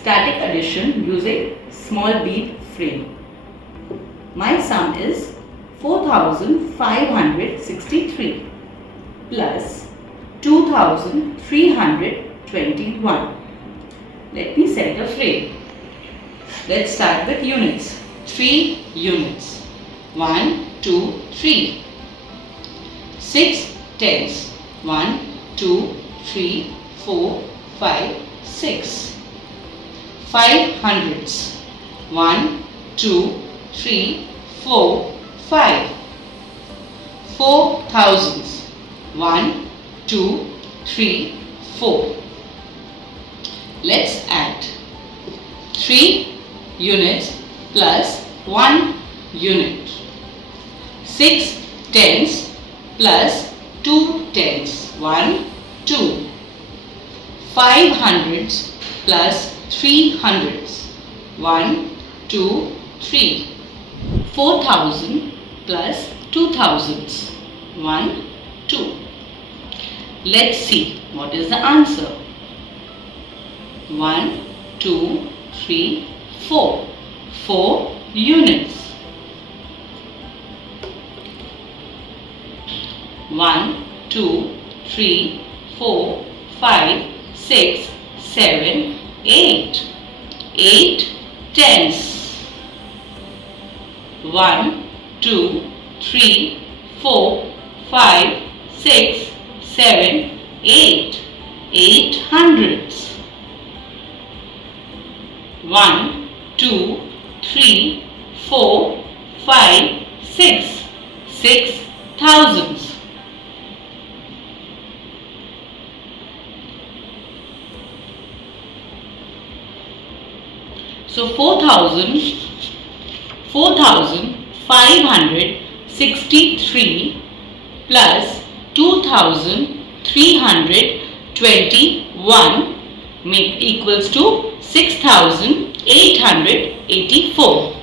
static addition using small bead frame. My sum is 4563 plus 2321. Let me set the frame. Let's start with units. 3 units. 1, 2, 3. 6 tens. 1, 2, 3, 4, 5, 6. 5 hundreds. 1, 2, 3, 4, 5. 4 thousands. 1, 2, 3, 4. Let's add 3 units plus 1 unit. 6 tens plus 2 tens. 1, 2. 5 hundreds plus 3 hundreds. 1, 2, 3. 4,000 plus 2,000s. 1, 2. Let's see what is the answer. 1, 2, 3, 4. 4 units. 1, 2, 3, 4, 5, 6, 7, 8. 8 tens. 1, 2, 3, 4, 5, 6, 7, 8. 8 hundreds. 1, 2, 3, 4, 5, 6. 6 thousands. So 4,563 plus 2,321 equals to 6,884.